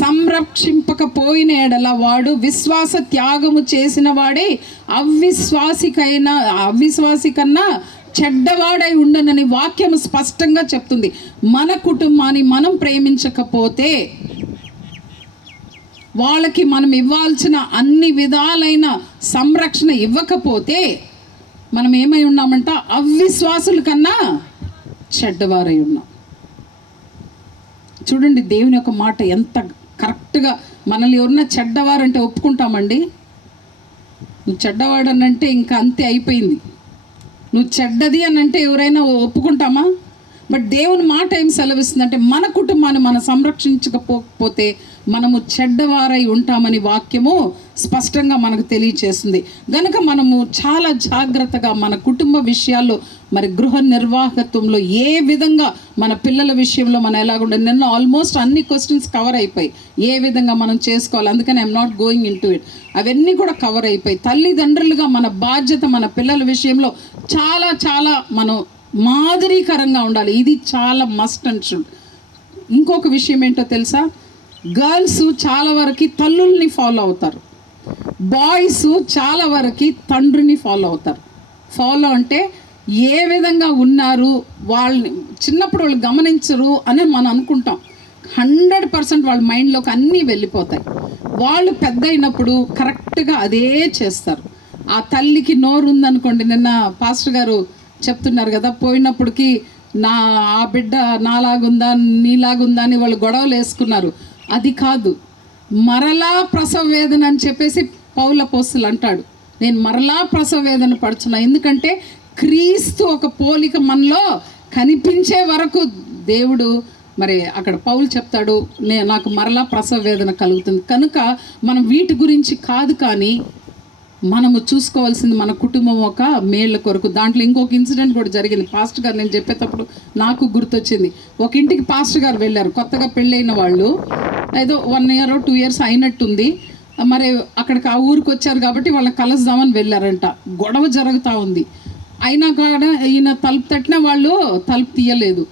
సంరక్షింపకపోయిన ఎడల వాడు విశ్వాస త్యాగము చేసిన వాడే అవిశ్వాసి కన్నా చెడ్డవాడై ఉండనని వాక్యం స్పష్టంగా చెప్తుంది. మన కుటుంబాన్ని మనం ప్రేమించకపోతే, వాళ్ళకి మనం ఇవ్వాల్సిన అన్ని విధాలైన సంరక్షణ ఇవ్వకపోతే మనం ఏమై ఉన్నామంట? అవిశ్వాసుల కన్నా చెడ్డవారై ఉన్నాం. చూడండి దేవుని యొక్క మాట ఎంత కరెక్ట్గా. మనల్ని ఎవరన్నా చెడ్డవారంటే ఒప్పుకుంటామండి? నువ్వు చెడ్డవాడనంటే ఇంకా అంతే, అయిపోయింది. నువ్వు చెడ్డది అని అంటే ఎవరైనా ఒప్పుకుంటామా? బట్ దేవుని మాట ఏం సెలవిస్తుందంటే, మన కుటుంబాన్ని మనం సంరక్షించకపోతే మనము చెడ్డవారై ఉంటామని వాక్యము స్పష్టంగా మనకు తెలియచేస్తుంది. కనుక మనము చాలా జాగ్రత్తగా మన కుటుంబ విషయాల్లో, మరి గృహ నిర్వాహకత్వంలో ఏ విధంగా మన పిల్లల విషయంలో మనం ఎలాగుండే, నిన్న ఆల్మోస్ట్ అన్ని క్వశ్చన్స్ కవర్ అయిపోయి ఏ విధంగా మనం చేసుకోవాలి. అందుకని I'm not going in to it. అవన్నీ కూడా కవర్ అయిపోయి తల్లిదండ్రులుగా మన బాధ్యత మన పిల్లల విషయంలో చాలా చాలా మనం మాదిరికరంగా ఉండాలి. ఇది చాలా మస్ట్ అండ్ షుడ్. ఇంకొక విషయం ఏంటో తెలుసా? గర్ల్స్ చాలా వరకు తల్లుల్ని ఫాలో అవుతారు, బాయ్స్ చాలా వరకు తండ్రిని ఫాలో అవుతారు. ఫాలో అంటే ఏ విధంగా ఉన్నారు వాళ్ళని చిన్నప్పుడు వాళ్ళు గమనించరు అని మనం అనుకుంటాం. 100% వాళ్ళ మైండ్లోకి అన్నీ వెళ్ళిపోతాయి. వాళ్ళు పెద్ద అయినప్పుడు కరెక్ట్గా అదే చేస్తారు. ఆ తల్లికి నోరు ఉందనుకోండి, నిన్న పాస్టర్ గారు చెప్తున్నారు కదా, పోయినప్పటికి ఆ బిడ్డ నాలాగుందా నీలాగుందా అని వాళ్ళు గొడవలు వేసుకున్నారు. అది కాదు, మరలా ప్రసవ వేదన అని చెప్పేసి పౌలు అపోస్తలుడు అంటాడు, నేను మరలా ప్రసవ వేదన పడుచున్నా. ఎందుకంటే క్రీస్తు ఒక పోలిక మనలో కనిపించే వరకు దేవుడు, మరి అక్కడ పౌలు చెప్తాడు, నాకు మరలా ప్రసవ వేదన కలుగుతుంది. కనుక మనం వీటి గురించి కాదు, కానీ మనము చూసుకోవాల్సింది మన కుటుంబం ఒక మేళ్ళ కొరకు. దాంట్లో ఇంకొక ఇన్సిడెంట్ కూడా జరిగింది. పాస్టర్ గారు నేను చెప్పేటప్పుడు నాకు గుర్తొచ్చింది. ఒక ఇంటికి పాస్టర్ గారు వెళ్ళారు, కొత్తగా పెళ్ళైన వాళ్ళు, ఏదో 1 year 2 years అయినట్టుంది. మరి అక్కడికి ఆ ఊరికి వచ్చారు కాబట్టి వాళ్ళని కలుద్దామని వెళ్ళారంట. గొడవ జరుగుతూ ఉంది. అయినా కూడా ఈయన తలుపు తట్టినా వాళ్ళు తలుపు తీయలేదు.